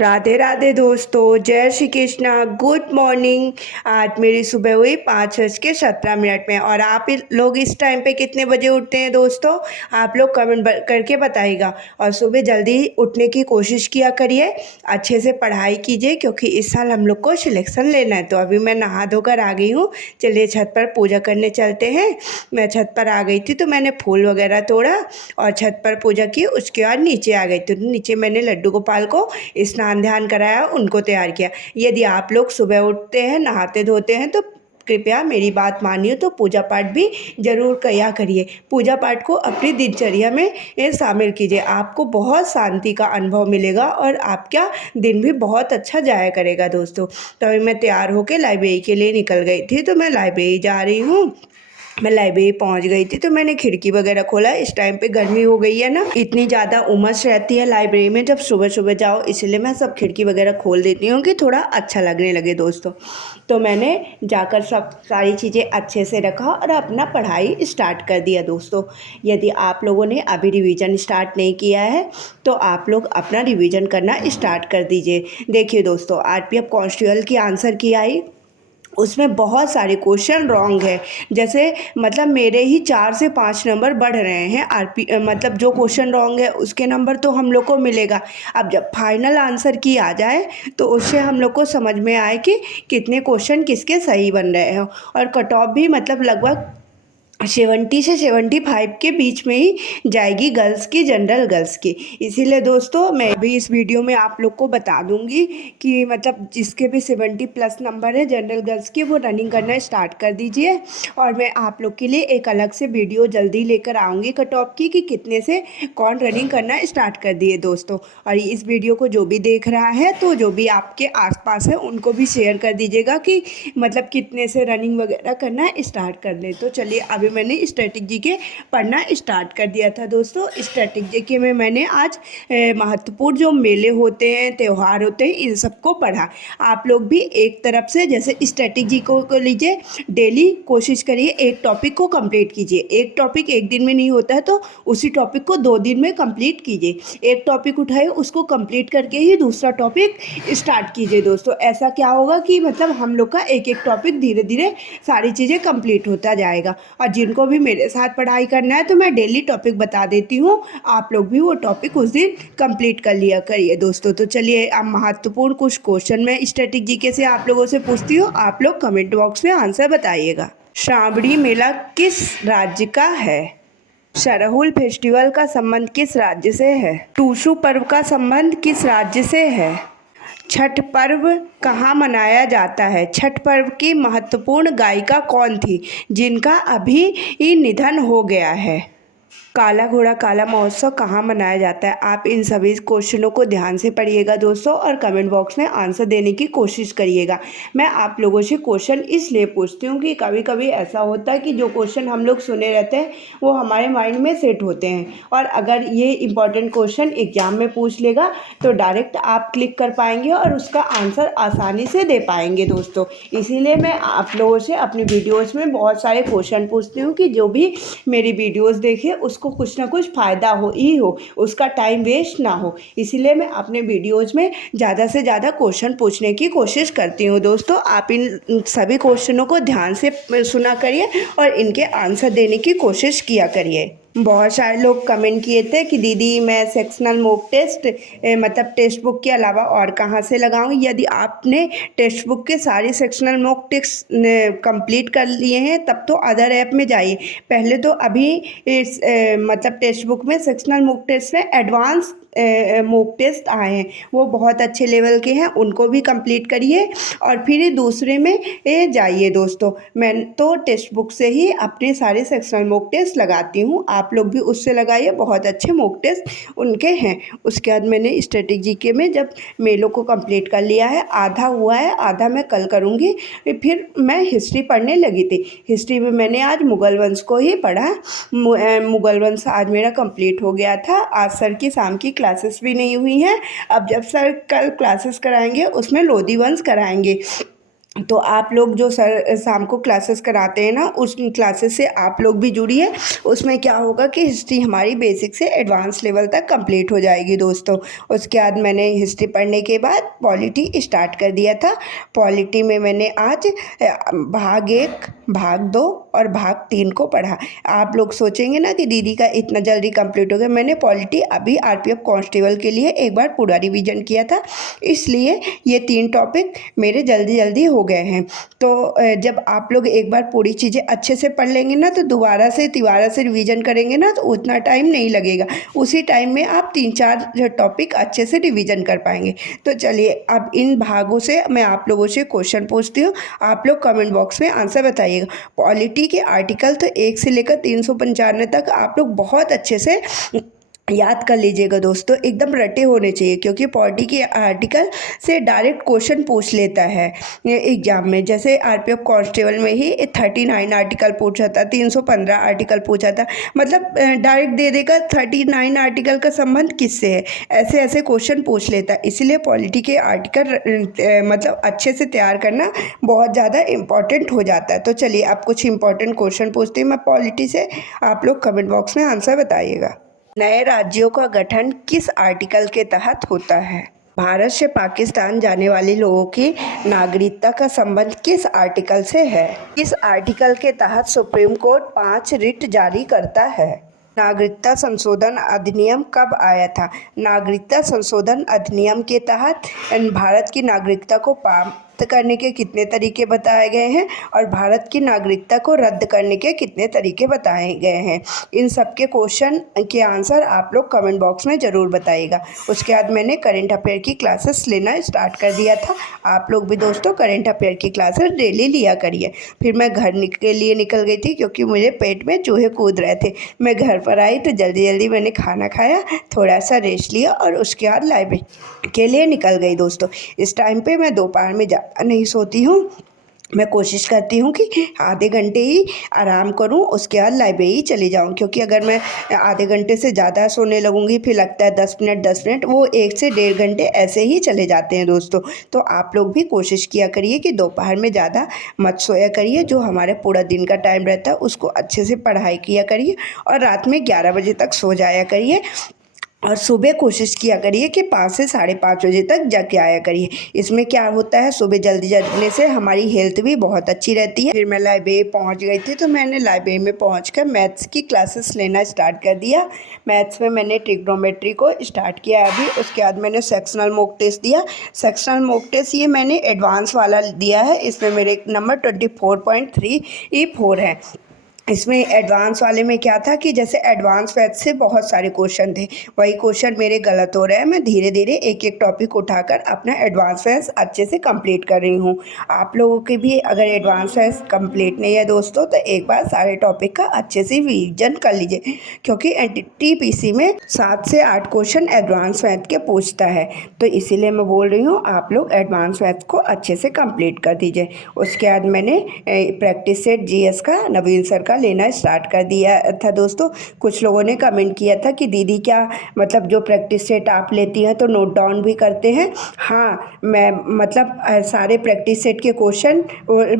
राधे राधे दोस्तों, जय Shri Krishna. Good morning. आज मेरी सुबह हुई 5:17 में। और आप लोग इस टाइम पे कितने बजे उठते हैं दोस्तों? आप लोग कमेंट करके बताइएगा। और सुबह जल्दी उठने की कोशिश किया करिए, अच्छे से पढ़ाई कीजिए, क्योंकि इस साल हम लोग को सिलेक्शन लेना है। तो अभी मैं नहा धोकर आ गई हूँ, चलिए छत पर पूजा करने चलते हैं। मैं छत पर आ गई थी तो मैंने फूल वगैरह तोड़ा और छत पर पूजा की। उसके बाद नीचे आ गई, तो नीचे मैंने लड्डू गोपाल को स्नान ध्यान कराया, उनको तैयार किया। यदि आप लोग सुबह उठते हैं, नहाते धोते हैं, तो कृपया मेरी बात मानिए, तो पूजा पाठ भी ज़रूर किया करिए। पूजा पाठ को अपनी दिनचर्या में शामिल कीजिए। आपको बहुत शांति का अनुभव मिलेगा और आपका दिन भी बहुत अच्छा जाया करेगा दोस्तों। तो अभी मैं तैयार होकर लाइब्रेरी के लिए निकल गई थी, तो मैं लाइब्रेरी जा रही हूँ। मैं लाइब्रेरी पहुंच गई थी, तो मैंने खिड़की वगैरह खोला। इस टाइम पे गर्मी हो गई है ना, इतनी ज़्यादा उमस रहती है लाइब्रेरी में जब सुबह सुबह जाओ, इसलिए मैं सब खिड़की वगैरह खोल देती हूँ कि थोड़ा अच्छा लगने लगे दोस्तों। तो मैंने जाकर सब सारी चीज़ें अच्छे से रखा और अपना पढ़ाई स्टार्ट कर दिया दोस्तों। यदि आप लोगों ने अभी रिवीजन स्टार्ट नहीं किया है, तो आप लोग अपना रिवीजन करना स्टार्ट कर दीजिए। देखिए दोस्तों, आरपीएफ कांस्टेबल की आंसर की आई, उसमें बहुत सारे क्वेश्चन रॉन्ग है। जैसे मतलब मेरे ही 4 से 5 नंबर बढ़ रहे हैं। मतलब जो क्वेश्चन रॉन्ग है उसके नंबर तो हम लोग को मिलेगा। अब जब फाइनल आंसर की आ जाए, तो उससे हम लोग को समझ में आए कि कितने क्वेश्चन किसके सही बन रहे हैं। और कट ऑफ भी मतलब लगभग 70 से 75 के बीच में ही जाएगी गर्ल्स की, जनरल गर्ल्स की। इसीलिए दोस्तों, मैं भी इस वीडियो में आप लोग को बता दूंगी कि मतलब जिसके भी 70 प्लस नंबर है जनरल गर्ल्स के, वो रनिंग करना स्टार्ट कर दीजिए। और मैं आप लोग के लिए एक अलग से वीडियो जल्दी लेकर आऊँगी कट ऑफ की, कि कितने से कौन रनिंग करना स्टार्ट कर दिए दोस्तों। और इस वीडियो को जो भी देख रहा है, तो जो भी आपके आसपास है उनको भी शेयर कर दीजिएगा कि मतलब कितने से रनिंग वगैरह करना स्टार्ट कर लें। तो चलिए, अभी मैंने स्टैटिक जीके पढ़ना स्टार्ट कर दिया था दोस्तों। स्टैटिक जीके में मैंने आज महत्वपूर्ण जो मेले होते हैं, त्यौहार होते हैं, इन सबको पढ़ा। आप लोग भी एक तरफ से जैसे स्टैटिक जीके को लीजिए, डेली कोशिश करिए एक टॉपिक को कंप्लीट कीजिए। एक टॉपिक एक दिन में नहीं होता है, तो उसी टॉपिक को 2 दिन में कंप्लीट कीजिए। एक टॉपिक उठाइए, उसको कंप्लीट करके ही दूसरा टॉपिक स्टार्ट कीजिए दोस्तों। ऐसा क्या होगा कि मतलब हम लोग का एक एक टॉपिक धीरे धीरे सारी चीज़ें कंप्लीट होता जाएगा। और जिनको भी मेरे साथ पढ़ाई करना है, तो मैं डेली टॉपिक बता देती हूँ, आप लोग भी वो टॉपिक उस दिन कंप्लीट कर लिया करिए दोस्तों। तो चलिए, अब महत्वपूर्ण कुछ क्वेश्चन मैं स्टैटिक जीके से आप लोगों से पूछती हूँ, आप लोग कमेंट बॉक्स में आंसर बताइएगा। श्रावणी मेला किस राज्य का है? सरहुल फेस्टिवल का संबंध किस राज्य से है? टूसू पर्व का संबंध किस राज्य से है? छठ पर्व कहाँ मनाया जाता है? छठ पर्व की महत्वपूर्ण गायिका कौन थी, जिनका अभी ही निधन हो गया है? काला घोड़ा काला महोत्सव कहाँ मनाया जाता है? आप इन सभी क्वेश्चनों को ध्यान से पढ़िएगा दोस्तों, और कमेंट बॉक्स में आंसर देने की कोशिश करिएगा। मैं आप लोगों से क्वेश्चन इसलिए पूछती हूँ कि कभी कभी ऐसा होता है कि जो क्वेश्चन हम लोग सुने रहते हैं, वो हमारे माइंड में सेट होते हैं। और अगर ये इंपॉर्टेंट क्वेश्चन एग्जाम में पूछ लेगा, तो डायरेक्ट आप क्लिक कर पाएंगे और उसका आंसर आसानी से दे पाएंगे दोस्तों। इसीलिए मैं आप लोगों से अपनी वीडियोज़ में बहुत सारे क्वेश्चन पूछती हूँ, कि जो भी मेरी वीडियोज़ देखे उसको कुछ ना कुछ फ़ायदा हो ही हो, उसका टाइम वेस्ट ना हो। इसीलिए मैं अपने वीडियोज़ में ज़्यादा से ज़्यादा क्वेश्चन पूछने की कोशिश करती हूँ दोस्तों। आप इन सभी क्वेश्चनों को ध्यान से सुना करिए और इनके आंसर देने की कोशिश किया करिए। बहुत सारे लोग कमेंट किए थे कि दीदी मैं सेक्शनल मॉक टेस्ट मतलब टेक्स्ट बुक के अलावा और कहाँ से लगाऊं? यदि आपने टेक्स्ट बुक के सारे सेक्शनल मॉक टेस्ट कंप्लीट कर लिए हैं, तब तो अदर ऐप में जाइए। पहले तो अभी इस मतलब टेक्स्ट बुक में सेक्शनल मॉक टेस्ट में एडवांस मॉक टेस्ट आए हैं, वो बहुत अच्छे लेवल के हैं, उनको भी कंप्लीट करिए और फिर दूसरे में जाइए दोस्तों। मैं तो टेक्स्ट बुक से ही अपने सारे सेक्शनल मॉक टेस्ट लगाती हूँ, आप लोग भी उससे लगाइए, बहुत अच्छे मॉक टेस्ट उनके हैं। उसके बाद मैंने स्ट्रेटेजी के में जब मेलों को कंप्लीट कर लिया है, आधा हुआ है, आधा मैं कल करूँगी। फिर मैं हिस्ट्री पढ़ने लगी थी। हिस्ट्री में मैंने आज मुगल वंश को ही पढ़ा। मुगल वंश आज मेरा कंप्लीट हो गया था। आज सर की शाम की क्लासेस भी नहीं हुई हैं। अब जब सर कल क्लासेस कराएंगे, उसमें लोधी वंश कराएंगे। तो आप लोग जो सर शाम को क्लासेस कराते हैं ना, उस क्लासेस से आप लोग भी जुड़िए। उसमें क्या होगा कि हिस्ट्री हमारी बेसिक से एडवांस लेवल तक कंप्लीट हो जाएगी दोस्तों। उसके बाद मैंने हिस्ट्री पढ़ने के बाद पॉलिटी स्टार्ट कर दिया था। पॉलिटी में मैंने आज भाग 1, भाग 2 और भाग 3 को पढ़ा। आप लोग सोचेंगे ना कि दीदी का इतना जल्दी कंप्लीट हो गया। मैंने पॉलिटी अभी आरपीएफ कांस्टेबल के लिए एक बार पूरा रिवीजन किया था, इसलिए ये 3 टॉपिक मेरे जल्दी जल्दी हो गए हैं। तो जब आप लोग एक बार पूरी चीज़ें अच्छे से पढ़ लेंगे ना, तो दोबारा से तिबारा से रिवीजन करेंगे ना, तो उतना टाइम नहीं लगेगा। उसी टाइम में आप 3-4 टॉपिक अच्छे से रिवीजन कर पाएंगे। तो चलिए, अब इन भागों से मैं आप लोगों से क्वेश्चन पूछती हूँ, आप लोग कमेंट बॉक्स में आंसर बताइएगा। पॉलिटी के आर्टिकल तो 1 से लेकर 395 तक आप लोग बहुत अच्छे से याद कर लीजिएगा दोस्तों, एकदम रटे होने चाहिए, क्योंकि पॉलिटी के आर्टिकल से डायरेक्ट क्वेश्चन पूछ लेता है एग्जाम में। जैसे आरपीएफ कांस्टेबल में ही 39 आर्टिकल पूछा था, 315 आर्टिकल पूछा था, मतलब डायरेक्ट दे देगा 39 आर्टिकल का संबंध किससे है, ऐसे ऐसे क्वेश्चन पूछ लेता है। इसीलिए पॉलिटी के आर्टिकल मतलब अच्छे से तैयार करना बहुत ज़्यादा इम्पॉर्टेंट हो जाता है। तो चलिए, आप कुछ इंपॉर्टेंट क्वेश्चन पूछती हूँ मैं पॉलिटी से, आप लोग कमेंट बॉक्स में आंसर बताइएगा। नए राज्यों का गठन किस आर्टिकल के तहत होता है? भारत से पाकिस्तान जाने वाले लोगों की नागरिकता का संबंध किस आर्टिकल से है? किस आर्टिकल के तहत सुप्रीम कोर्ट 5 रिट जारी करता है? नागरिकता संशोधन अधिनियम कब आया था? नागरिकता संशोधन अधिनियम के तहत भारत की नागरिकता को प्राप्त करने के कितने तरीके बताए गए हैं और भारत की नागरिकता को रद्द करने के कितने तरीके बताए गए हैं। इन सब के क्वेश्चन के आंसर आप लोग कमेंट बॉक्स में ज़रूर बताइएगा। उसके बाद मैंने करंट अफेयर की क्लासेस लेना स्टार्ट कर दिया था। आप लोग भी दोस्तों करंट अफेयर की क्लासेस डेली लिया करिए। फिर मैं घर के लिए निकल गई थी, क्योंकि मुझे पेट में चूहे कूद रहे थे। मैं घर पर आई तो जल्दी जल्दी मैंने खाना खाया, थोड़ा सा रेस्ट लिया और उसके बाद लाइब्रेरी के लिए निकल गई दोस्तों। इस टाइम पे मैं दोपहर में नहीं सोती हूँ। मैं कोशिश करती हूँ कि आधे घंटे ही आराम करूँ, उसके बाद लाइब्रेरी चली जाऊँ, क्योंकि अगर मैं आधे घंटे से ज़्यादा सोने लगूँगी, फिर लगता है 10 मिनट, वो 1 से 1.5 घंटे ऐसे ही चले जाते हैं दोस्तों। तो आप लोग भी कोशिश किया करिए कि दोपहर में ज़्यादा मत सोया करिए। जो हमारे पूरा दिन का टाइम रहता है उसको अच्छे से पढ़ाई किया करिए, और रात में 11 बजे तक सो जाया करिए, और सुबह कोशिश किया करिए कि 5 से 5:30 बजे तक जग के आया करिए। इसमें क्या होता है, सुबह जल्दी जगने से हमारी हेल्थ भी बहुत अच्छी रहती है। फिर मैं लाइब्रेरी पहुंच गई थी, तो मैंने लाइब्रेरी में पहुंचकर मैथ्स की क्लासेस लेना स्टार्ट कर दिया। मैथ्स में मैंने ट्रिग्नोमेट्री को स्टार्ट किया अभी। उसके बाद मैंने सेक्शनल मॉक टेस्ट दिया। सेक्शनल मॉक टेस्ट ये मैंने एडवांस वाला दिया है, इसमें मेरे नंबर 24.34 है। इसमें एडवांस वाले में क्या था कि जैसे एडवांस मैथ से बहुत सारे क्वेश्चन थे, वही क्वेश्चन मेरे गलत हो रहे हैं। मैं धीरे धीरे एक एक टॉपिक उठाकर अपना एडवांस मैथ्स अच्छे से कंप्लीट कर रही हूँ। आप लोगों के भी अगर एडवांस मैथ्स कंप्लीट नहीं है दोस्तों, तो एक बार सारे टॉपिक का अच्छे से रिवीजन कर लीजिए, क्योंकि एनटीपीसी में 7 से 8 क्वेश्चन एडवांस मैथ के पूछता है। तो इसीलिए मैं बोल रही हूँ, आप लोग एडवांस मैथ्स को अच्छे से कंप्लीट कर दीजिए। उसके बाद मैंने प्रैक्टिस सेट जीएस का नवीन सर का लेना स्टार्ट कर दिया था दोस्तों। कुछ लोगों ने कमेंट किया था कि दीदी क्या मतलब जो प्रैक्टिस सेट आप लेती हैं तो नोट डाउन भी करते हैं? हाँ, मैं मतलब सारे प्रैक्टिस सेट के क्वेश्चन,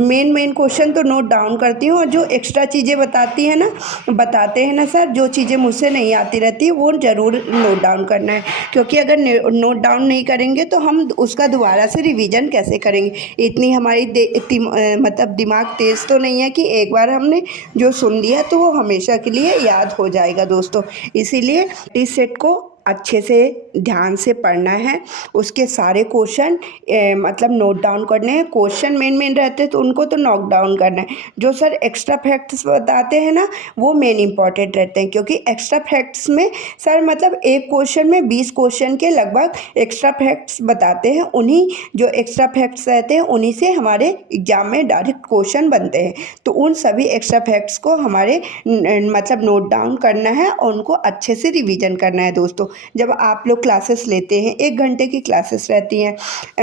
मेन क्वेश्चन तो नोट डाउन करती हूँ, और जो एक्स्ट्रा चीज़ें बताते हैं ना सर, जो चीज़ें मुझसे नहीं आती रहती वो ज़रूर नोट डाउन करना है, क्योंकि अगर नोट डाउन नहीं करेंगे तो हम उसका दोबारा से रिवीजन कैसे करेंगे। इतनी हमारी मतलब दिमाग तेज़ तो नहीं है कि एक बार हमने जो सुन लिया तो वो हमेशा के लिए याद हो जाएगा दोस्तों। इसीलिए इस सेट को अच्छे से ध्यान से पढ़ना है। उसके सारे क्वेश्चन मतलब नोट डाउन करने हैं। क्वेश्चन मेन रहते हैं तो उनको तो नोट डाउन करना है। जो सर एक्स्ट्रा फैक्ट्स बताते हैं ना, वो मेन इंपॉर्टेंट रहते हैं, क्योंकि एक्स्ट्रा फैक्ट्स में सर मतलब एक क्वेश्चन में 20 क्वेश्चन के लगभग एक्स्ट्रा फैक्ट्स बताते हैं। उन्हीं जो एक्स्ट्रा फैक्ट्स रहते हैं उन्हीं से हमारे एग्जाम में डायरेक्ट क्वेश्चन बनते हैं। तो उन सभी एक्स्ट्रा फैक्ट्स को हमारे मतलब नोट डाउन करना है और उनको अच्छे से रिवीजन करना है दोस्तों। जब आप लोग क्लासेस लेते हैं, 1 घंटे की क्लासेस रहती हैं,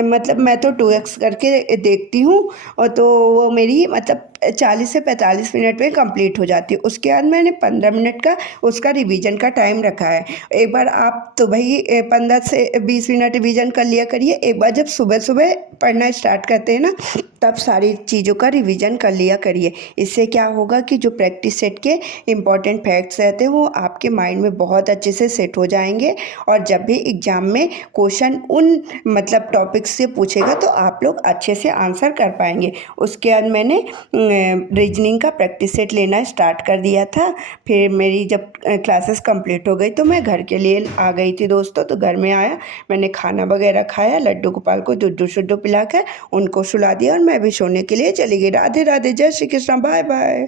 मतलब मैं तो 2x करके देखती हूँ, और तो वो मेरी मतलब 40 से 45 मिनट में कंप्लीट हो जाती है। उसके बाद मैंने 15 मिनट का उसका रिवीजन का टाइम रखा है। एक बार आप तो भाई 15 से 20 मिनट रिवीजन कर लिया करिए। एक बार जब सुबह सुबह पढ़ना स्टार्ट करते हैं ना, तब सारी चीज़ों का रिवीजन कर लिया करिए। इससे क्या होगा कि जो प्रैक्टिस सेट के इम्पॉर्टेंट फैक्ट्स रहते हैं वो आपके माइंड में बहुत अच्छे से सेट हो जाएंगे, और जब भी एग्ज़ाम में क्वेश्चन उन मतलब टॉपिक्स से पूछेगा तो आप लोग अच्छे से आंसर कर पाएंगे। उसके बाद मैंने रीजनिंग का प्रैक्टिस सेट लेना स्टार्ट कर दिया था। फिर मेरी जब क्लासेस कंप्लीट हो गई तो मैं घर के लिए आ गई थी दोस्तों। तो घर में आया, मैंने खाना वगैरह खाया, लड्डू गोपाल को दुड्डू शुड्डू पिला कर उनको सुला दिया और मैं भी सोने के लिए चली गई। राधे राधे, जय श्री कृष्ण, बाय बाय।